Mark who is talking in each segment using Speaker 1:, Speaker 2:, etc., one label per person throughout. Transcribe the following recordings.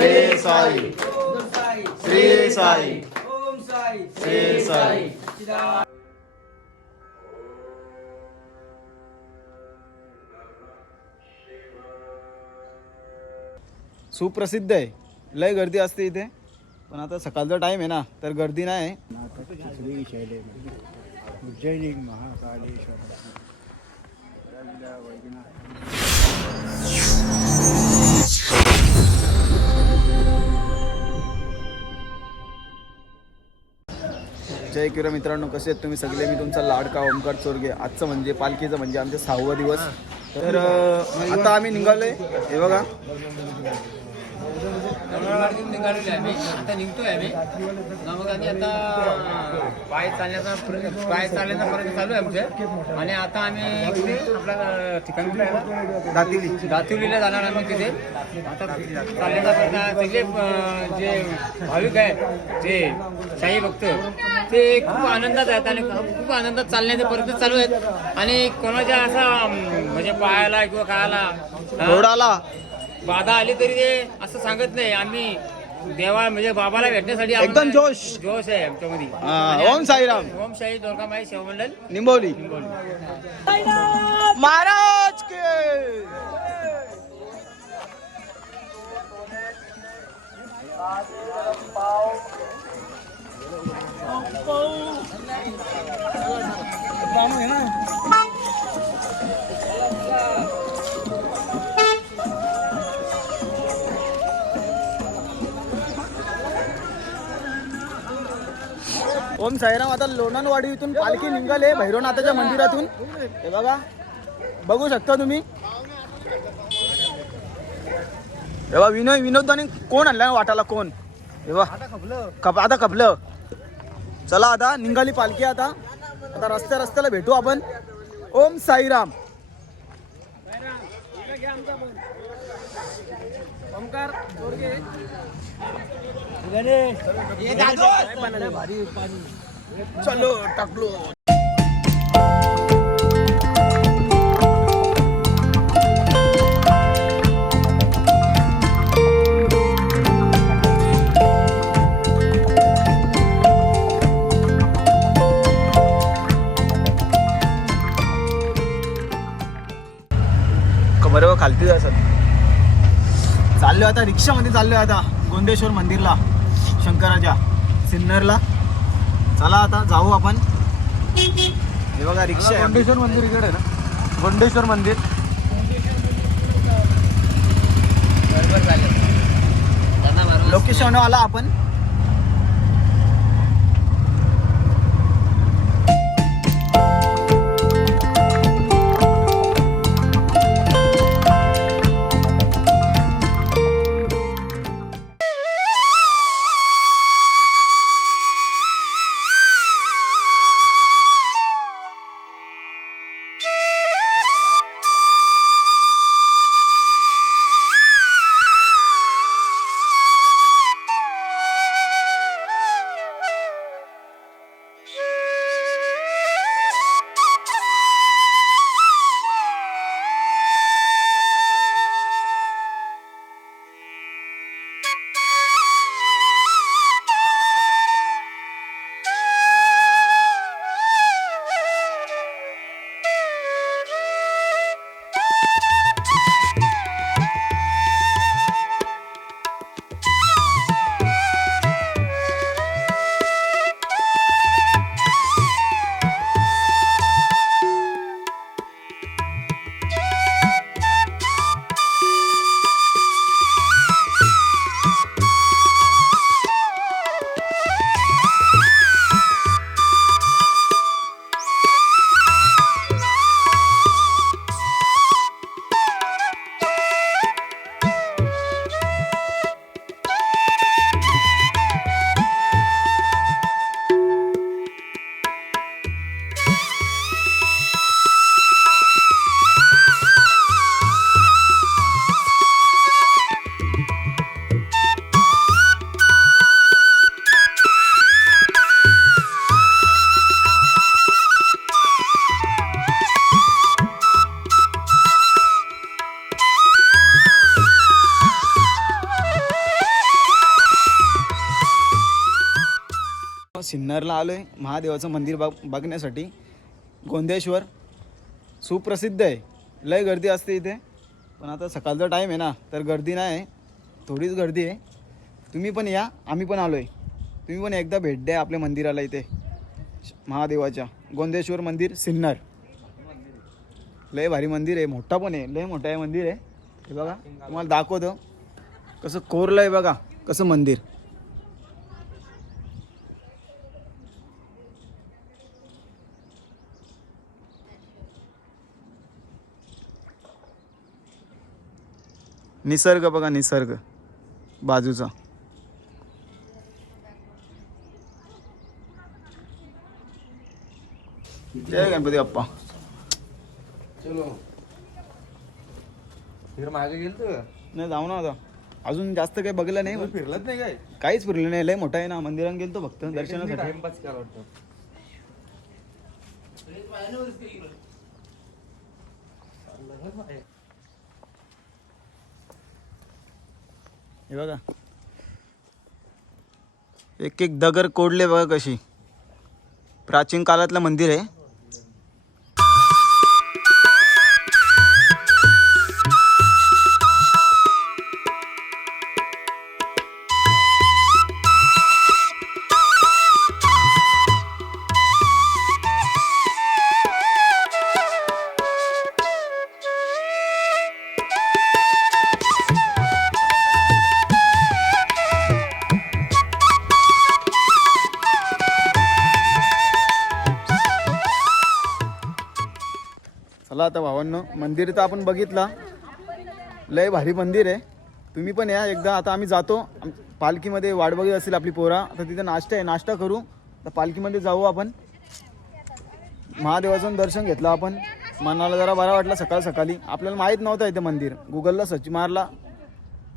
Speaker 1: श्री साई। श्री साई।
Speaker 2: ओम साई
Speaker 1: श्री साई. सुप्रसिद्ध आहे. लय गर्दी असते इथे. पण आता सकाळचा टाइम आहे ना तर गर्दी नाही.
Speaker 3: उज्जैनी महाकालेश्वर.
Speaker 1: जय किरा मित्रांनो कसे आहेत तुम्ही? सगळे मी तुमचा लाडका ओमकार चोरगे. आजचं म्हणजे पालखीचं म्हणजे आमचे सहावा दिवस. तर आता आम्ही निघालोय. हे बघा.
Speaker 4: मंगळवारतून निघालेलो आहे आम्ही. आता निघतोय आम्ही. मग आम्ही आता पाय चालण्याचा प्रयत्न पाय चालण्याचा प्रयत्न चालू आहे आमचे. आणि आता आम्ही कुठे आपल्या ठिकाणी कुठे आहे ना?
Speaker 1: दातिली
Speaker 4: दातिवलीला जाणार आम्ही तिथे. आता चालण्याचा प्रयत्न जे भाविक आहेत जे शाही भक्त ते खूप आनंदात आहेत आणि खूप आनंदात चालण्याचे प्रयत्न चालू आहेत. आणि कोणाच्या असा म्हणजे पायाला किंवा कायाला बाधा आली तरी ते असं सांगत नाही. आम्ही देवा म्हणजे बाबाला भेटण्यासाठी आम्हाला
Speaker 1: एकदम जोश.
Speaker 4: जोश आहे आमच्यामध्ये.
Speaker 1: हा,
Speaker 4: आणि
Speaker 1: ओम साईराम.
Speaker 4: ओम साई दोरकामाई शिवमंडल.
Speaker 1: निंबोली. महाराज के. ओम साईराम आता लोणंदवाडी इथून पालखी निघाले भैरवनाथाच्या मंदिरातून. हे बघा बघू शकता तुम्ही. बघा विनोद विनोदाने कोण आणला वाटाला कोण? हे बघा. कप आता कपलं चला आता निघाली पालखी आता. आता रस्त्या रस्त्याला भेटू आपण. ओम साईराम. चलो टाकलो बरोबर खालती असत चाललोय आता रिक्षामध्ये चाललोय आता गोंदेश्वर मंदिरला. शंकराच्या सिन्नरला. चला आता जाऊ आपण. हे बघा रिक्षा आहे आपली.
Speaker 3: मंदिर इकडे आहे ना? गोंडेश्वर मंदिर.
Speaker 1: लोकेशन आला आपण. सिन्नरला आलो आहे महादेवाचं मंदिर बघ बघण्यासाठी. गोंदेश्वर सुप्रसिद्ध आहे. लय गर्दी असते इथे. पण आता सकाळचा टाईम आहे ना तर गर्दी नाही आहे. थोडीच गर्दी आहे. तुम्ही पण या आम्ही पण आलो आहे तुम्ही पण एकदा भेट द्या आपल्या मंदिराला इथे. महादेवाच्या. गोंदेश्वर मंदिर सिन्नर. लय भारी मंदिर आहे. मोठा पण आहे. लय मोठं आहे मंदिर आहे. हे बघा तुम्हाला दाखवतो. कसं कोरलं आहे बघा कसं मंदिर. निसर्ग बघा निसर्ग. बाजूचा. जय गणपती बाप्पा.
Speaker 2: चलो. फिर मागे गेलतो
Speaker 1: नाही जाऊ ना आता. अजून जास्त काही बघलं नाही.
Speaker 2: फिरलत नाही काय?
Speaker 1: काहीच फिरलं नाही. लय मोठा आहे ना. मंदिरात गेलतो फक्त दर्शनासाठी.
Speaker 2: टाइमपास वाटतं
Speaker 1: हे बघा. एक एक दगर कोडले बघा कशी. प्राचीन काळातलं मंदिर आहे. आता भावांनो. मंदिर तर आपण बघितला. लय भारी मंदिर आहे. तुम्ही पण या. एकदा आता आम्ही जातो. पालखीमध्ये वाट बघत असेल आपली पोरा. आता तिथं नाश्ता आहे. नाश्ता करू. तर पालखीमध्ये जाऊ आपण. महादेवाचं दर्शन घेतलं आपण. मनाला जरा बरा वाटला सकाळ सकाळी. आपल्याला माहीत नव्हतं इथे मंदिर. गुगलला सर्च मारला.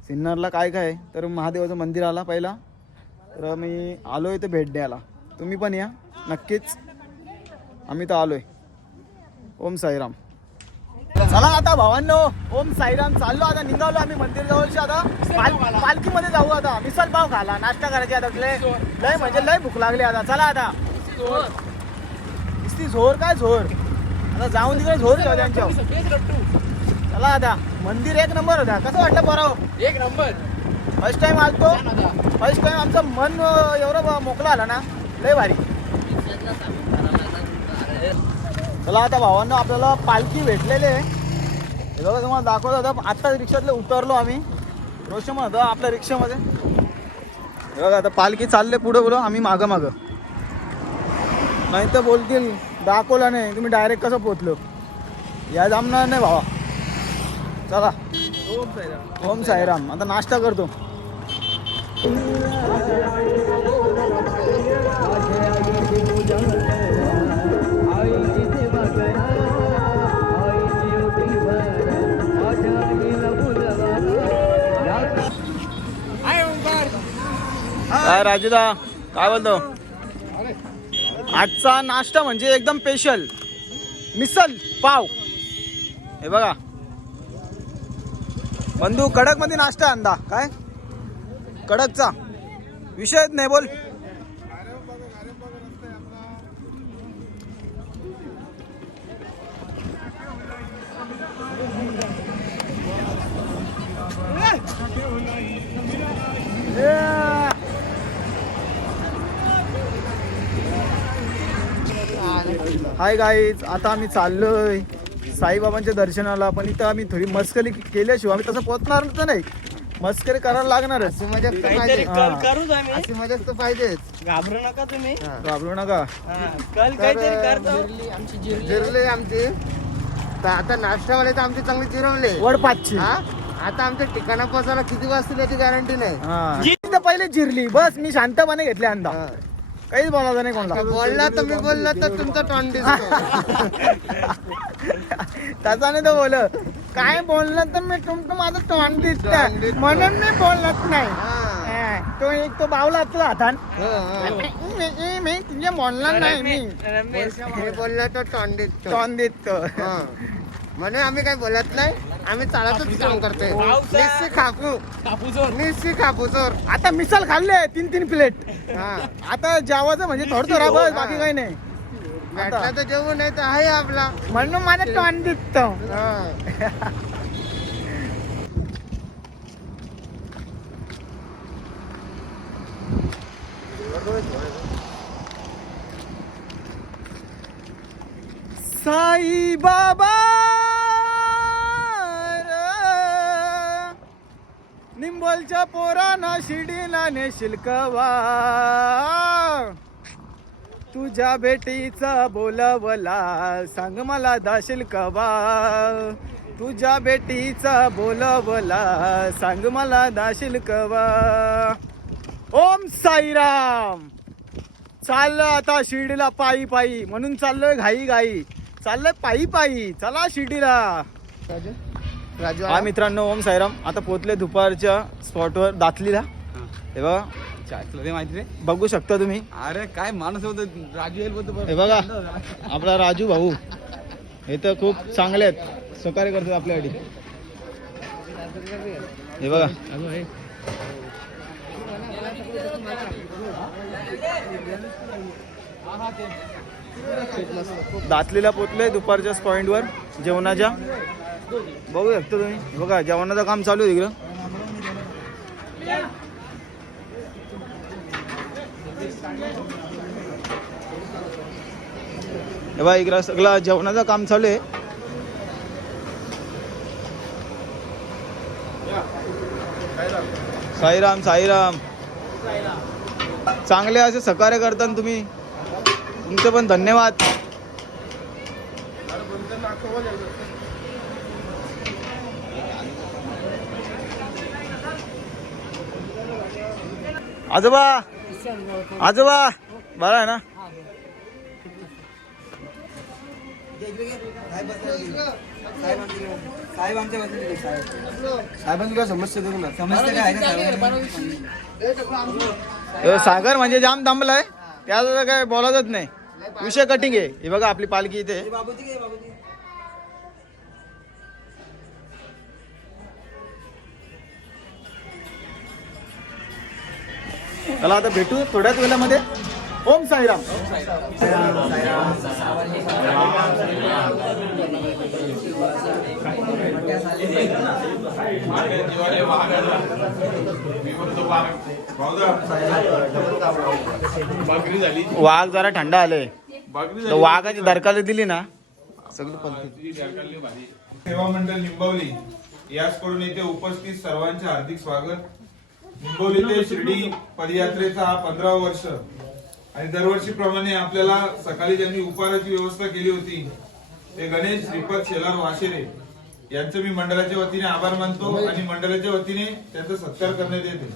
Speaker 1: सिन्नरला काय काय तर महादेवाचं मंदिर आला पहिला. तर मी आलो इथे भेट द्यायला. तुम्ही पण या. नक्कीच. आम्ही तर आलोय. ओम साईराम. चला आता भावांनो ओम साईराम चाललो आता निघालो आम्ही मंदिर जवळचे आता पाल पालखीमध्ये जाऊ आता. मिसल पाव खाला. नाश्ता करायचे आता लय लय म्हणजे लय भूक लागली आता. चला आता. नुसती झोर काय झोर आता जाऊन तिकडे झोर घेऊ त्यांच्या चला आता. मंदिर एक नंबर होता. कसं वाटलं बरं
Speaker 4: एक नंबर.
Speaker 1: फर्स्ट टाइम आलतो. फर्स्ट टाइम आमचं मन एवढं मोकळं आलं ना. लय भारी. चला आता भावांना आपल्याला पालखी भेटलेले आहे. हे बघा तुम्हाला दाखवलं होतं आता रिक्षातले उतरलो आम्ही. रोशन होतं आपल्या रिक्षामध्ये. हे बघा आता पालखी चालले पुढे पुढं आम्ही मागं मागं. नाही तर बोलतील दाखवलं नाही तुम्ही डायरेक्ट कसं पोचलो या जमणार नाही भावा. चला. ओम साईराम. आता नाश्ता करतो. काय राजूदा काय बोलतो? आजचा नाश्ता म्हणजे एकदम स्पेशल मिसल पाव. हे बघा. बंधू कडकमध्ये नाश्ता अंदा काय? कडकचा. विषयच नाही बोल. हाय गाईज आता आम्ही चाललोय साईबाबांच्या दर्शनाला पण इथं आम्ही थोडी मस्करी केल्याशिवाय आम्ही तसं पोहोचणार तर नाही. मस्करी करायला लागणारच.
Speaker 2: काहीतरी. कल करूच आम्ही
Speaker 3: अशी मजाच तर पाहिजेच.
Speaker 2: घाबरू नका तुम्ही.
Speaker 1: घाबरू नका.
Speaker 2: हा, कल काहीतरी करतो
Speaker 3: जिरले आमचे तर आता नाश्तावाले तर आमचे चांगले जिरवले.
Speaker 1: वडपाचची
Speaker 3: हा? आता आमच्या ठिकाणापासून किती वाजतील याची गॅरंटी नाही.
Speaker 1: हा. इथं पहिले जिरली बस मी शांतपणे घेतले अंदा.
Speaker 3: हा.
Speaker 1: काहीच बोलायचं नाही कोणाला.
Speaker 3: बोलला तर मी बोलला तर तुमचा टॉन
Speaker 1: त्याचा नाही तो बोल काय बोललं तर मी तुमचं माझं तोंड दिसत. म्हणून मी बोलत नाही.
Speaker 3: हा.
Speaker 1: तो एक तो बावला तुझा हातान. मी- मी- मी तुझे बोलणार नाही मी.
Speaker 2: रमेश.
Speaker 3: हे बोलला तर टॉन दिसतो.
Speaker 1: तोंड देतो
Speaker 3: हा. म्हणून आम्ही काही बोलत नाही. आम्ही चालायचंच काम करतोय. निश्चित खापू निश्चित खापू चोर
Speaker 1: आता मिसाल खाल्ले तीन तीन प्लेट.
Speaker 3: हा.
Speaker 1: आता जेवायचं म्हणजे थोडं थोडा बस बाकी काही नाही.
Speaker 3: भेटला तर जेवण नाही तर आहे आपला.
Speaker 1: म्हणून माझ्या टॉन दिसत
Speaker 3: हा.
Speaker 1: साई बाबा पोराना शिडीला नेशील कवा तुझ्या बेटीचा बोलवला सांग मला दाशील कवा तुझ्या बेटीचा बोलवला सांग मला दाशील कवा ओम साईराम! चाललं आता शिर्डीला पायी पायी म्हणून चाललोय घाई घाई चाललंय पायी पायी चला शिर्डीला
Speaker 3: राजू
Speaker 1: हा मित्रांनो ओम साईराम. आता पोचले दुपारच्या स्पॉटवर दातलीला. हे. बघा.
Speaker 2: ते माहिती रे
Speaker 1: बघू शकता तुम्ही.
Speaker 2: अरे काय माणूस होत? राजू येईल बोलतो
Speaker 1: हे बघा. आपला राजू भाऊ. हे तर खूप चांगले आहेत. सहकार्य करतात आपल्यासाठी हे बघा. दातलीला पोचलोय दुपारच्या पॉइंटवर जेवणाच्या. बघू शकता तुम्ही. बघा जेवणाचं काम चालू आहे इकडं हे बघा इकडं सगळं जेवणाचं काम चालू आहे. साईराम साईराम. चांगले असे सकार्य करता ना तुम्ही. तुमचे पण धन्यवाद. आजोबा आजोबा बरं आहे ना?
Speaker 2: साहेब आमच्या बसले साहेबांची काय समस्या करू ना समस्या काय आहे का
Speaker 1: सागर म्हणजे जाम दमलाय. त्याला काय बोलायचंच नाही. विषय कटिंग आहे. हे बघा आपली पालखी इथे. चला आता भेटू थोड्याच वेळामध्ये ओम साईराम. वाघ जरा थंड आले. वाघाची दरकाली दिली ना. सगळं.
Speaker 5: सेवा मंडळ निंबवली याचकडून येथे उपस्थित सर्वांचे हार्दिक स्वागत. निंबवली ते शिर्डी पदयात्रेचा हा पंधरावा वर्ष. आणि दरवर्षीप्रमाणे आपल्याला सकाळी ज्यांनी उपहाराची व्यवस्था केली होती ते गणेश श्रीपद शेलार वाशेरे यांचं मी मंडळाच्या वतीने आभार मानतो आणि मंडळाच्या वतीने त्यांचा सत्कार करण्यात येते.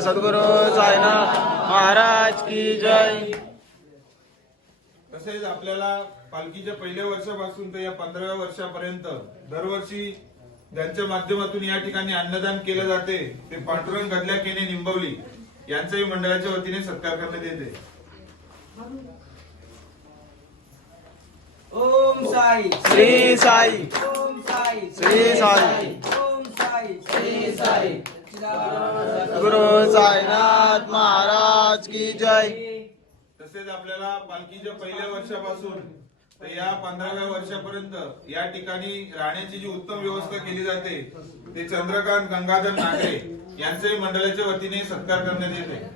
Speaker 1: सद्गुरु साईनाथ. महाराज की जय.
Speaker 5: तसेच आपल्याला पालखीच्या पहिल्या वर्षापासून तर या पंधराव्या वर्षापर्यंत दरवर्षी ज्यांच्या माध्यमातून या ठिकाणी अन्नदान केलं जाते ते पांडुरंग गदल्या केने निंबवली यांचाही मंडळाच्या वतीने सत्कार करण्यात येते.
Speaker 2: ओम साई.
Speaker 1: श्री साई.
Speaker 2: ओम साई.
Speaker 1: श्री साई.
Speaker 2: ओम साई. श्री साई.
Speaker 1: गुरु साईनाथ महाराज. जय.
Speaker 5: तसेच आपल्याला पालखीच्या पहिल्या वर्षापासून तर या पंधराव्या वर्षापर्यंत या ठिकाणी राहण्याची जी उत्तम व्यवस्था केली जाते ते चंद्रकांत गंगाधर नागरे यांचाही मंडळाच्या वतीने सत्कार करण्यात येते.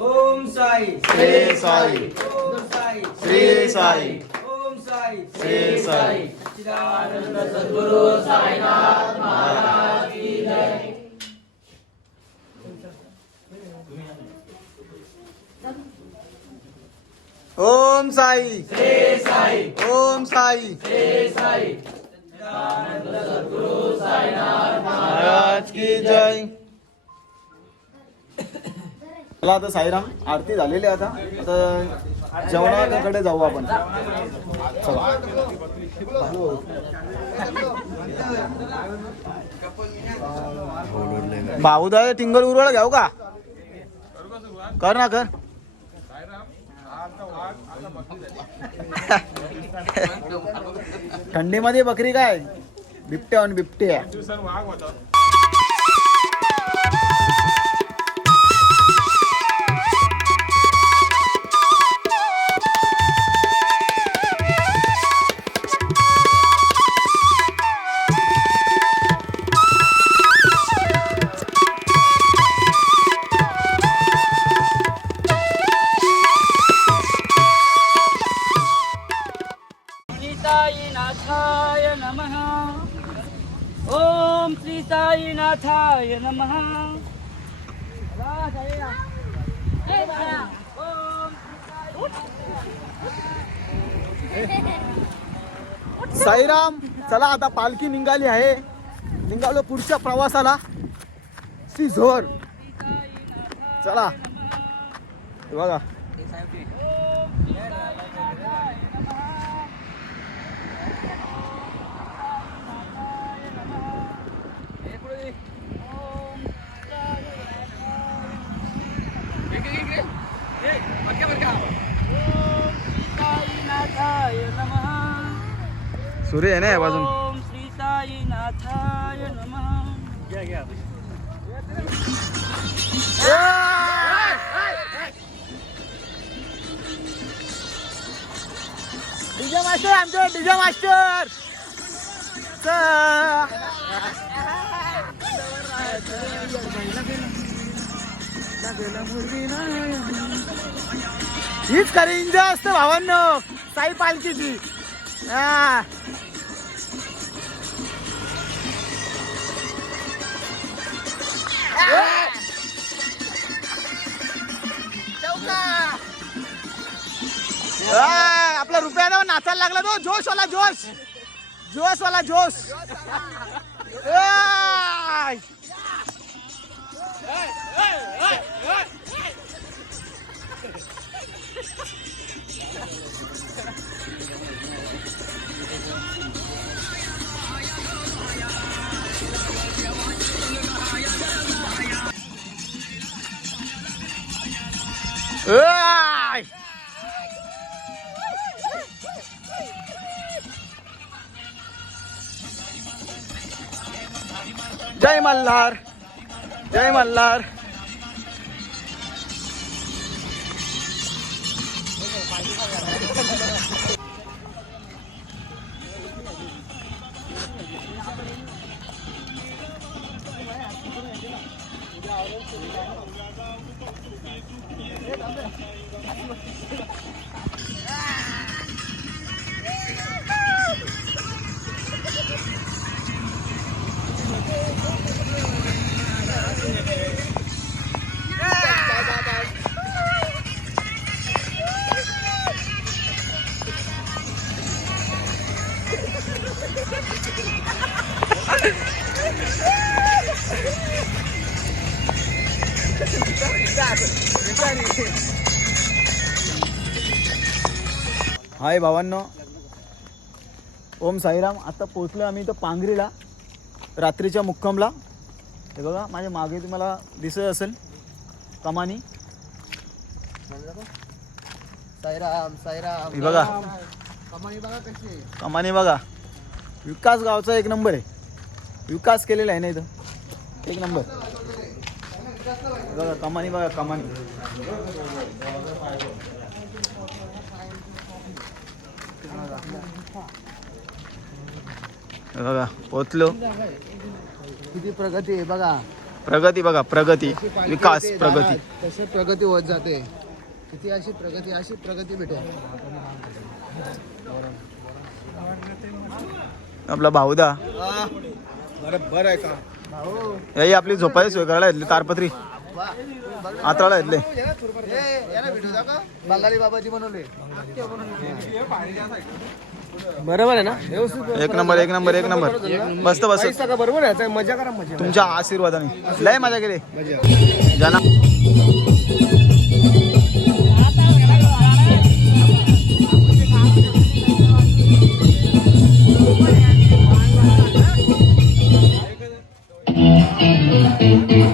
Speaker 2: ओम साई.
Speaker 1: श्री साई.
Speaker 2: ओम साई.
Speaker 1: श्री साई.
Speaker 2: साई.
Speaker 1: श्री साई.
Speaker 2: चिदानंद सद्गुरु साईनाथ महाराज की जय.
Speaker 1: ओम साई.
Speaker 2: जय साई.
Speaker 1: ओम साई.
Speaker 2: जय साई. चिदानंद सद्गुरु साईनाथ
Speaker 1: महाराज की जय. चला आता साईराम आरती झालेली आहे आता. आता जेवणाकडे जाऊ आपण. भाऊदा टिंगल उरवळ घेऊ का? कर ना कर. थंडीमध्ये बकरी काय? बिबट्या आणि बिबट्या. साईराम चला आता पालखी निघाली आहे. निघालो पुढच्या प्रवासाला. सी झोर. चला. बघा. सूर्य आहे ना या बाजून.
Speaker 2: ओम श्री साईनाथाय नमः
Speaker 1: डीजे मास्टर आमचे डीजे मास्टर. हीच खरी एन्जॉय असते भावांनो. साई पालखीची. हा. आपला रुपया ना नाचायला लागला तो. जोश वाला जोश. जोश वाला जोश. आय. आय. जय मल्हार जय मल्हार हाय भावांनो ओम साईराम. आता पोचलो आम्ही इथं पांगरीला रात्रीच्या मुक्कामला. हे बघा माझ्या मागे तुम्हाला दिसत असेल कमानी.
Speaker 3: साईराम साईराम.
Speaker 1: ही बघा.
Speaker 3: कमाई बघा कशी.
Speaker 1: कमानी बघा. विकास गावचा एक नंबर आहे. विकास केलेला आहे ना इथं? एक नंबर. बघा कमानी बघा कमानी. बघा पोचलो.
Speaker 3: किती प्रगती आहे बघा.
Speaker 1: प्रगती बघा प्रगती. विकास प्रगती.
Speaker 3: कशी प्रगती होत जाते. किती अशी प्रगती अशी प्रगती भेटेल.
Speaker 1: आपला भाऊदा.
Speaker 3: बरं आहे का?
Speaker 1: याही आपली झोपायची सोय करायला घेतली तारपत्री. आत्राला येतले
Speaker 3: बंगाली बाबाजी बनवले.
Speaker 6: बरोबर आहे ना?
Speaker 1: एक नंबर एक नंबर एक नंबर. बसत
Speaker 6: बस बरोबर आहे? मजा करा मजा.
Speaker 1: तुमच्या आशीर्वादाने. लय मजा केली. जाना.
Speaker 2: Thank you.